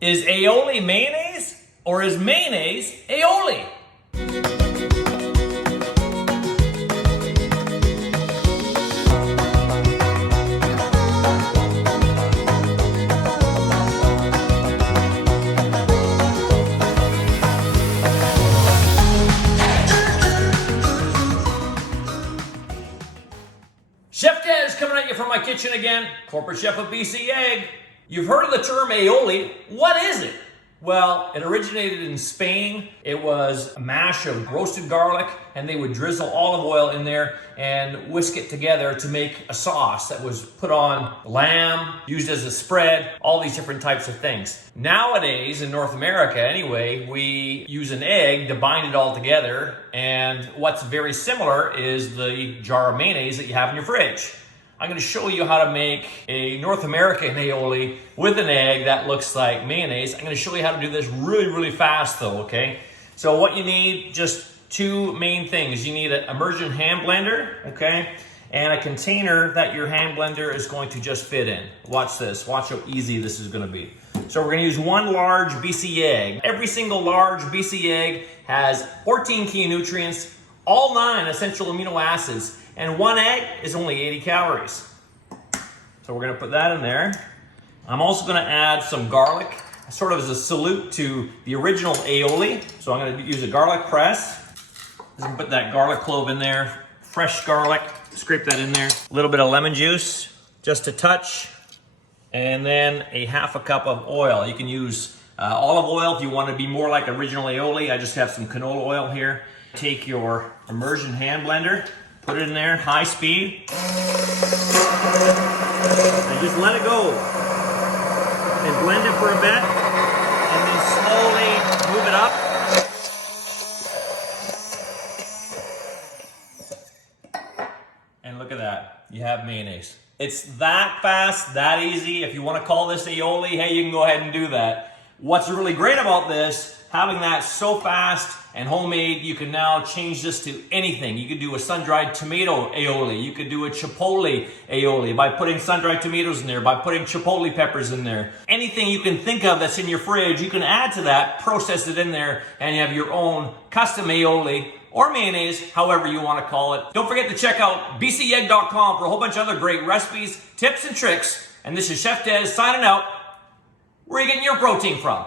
Is aioli mayonnaise or is mayonnaise aioli? Chef Des coming at you from my kitchen again, corporate chef of BC Egg. You've heard of the term aioli. What is it? Well, it originated in Spain. It was a mash of roasted garlic, and they would drizzle olive oil in there and whisk it together to make a sauce that was put on lamb, used as a spread, all these different types of things. Nowadays, in North America anyway, we use an egg to bind it all together, and what's very similar is the jar of mayonnaise that you have in your fridge. I'm going to show you how to make a North American aioli with an egg that looks like mayonnaise. I'm going to show you how to do this really fast though, okay? So what you need, just two main things. You need an Immersion hand blender, okay? And a container that your hand blender is going to just fit in. Watch this. Watch how easy this is going to be. So we're going to use one large BC egg. Every single large BC egg has 14 key nutrients, all 9 essential amino acids, and one egg is only 80 calories. So we're gonna put that in there. I'm also gonna add some garlic, sort of as a salute to the original aioli. So I'm gonna use a garlic press. I'm gonna put that garlic clove in there, fresh garlic, scrape that in there. A little bit of lemon juice, just a touch. And then a half a cup of oil. You can use olive oil if you want to be more like original aioli. I just have some canola oil here. Take your Immersion hand blender, put it in there, high speed, and just let it go. And blend it for a bit, and then slowly move it up. And look at that, you have mayonnaise. It's that fast, that easy. If you want to call this aioli, hey, you can go ahead and do that. What's really great about this, having that so fast and homemade, you can now change this to anything. You could do a sun-dried tomato aioli. You could do a chipotle aioli by putting sun-dried tomatoes in there, by putting chipotle peppers in there. Anything you can think of that's in your fridge, you can add to that, process it in there, and you have your own custom aioli or mayonnaise, however you want to call it. Don't forget to check out bcegg.com for a whole bunch of other great recipes, tips, and tricks. And this is Chef Des signing out. Where are you getting your protein from?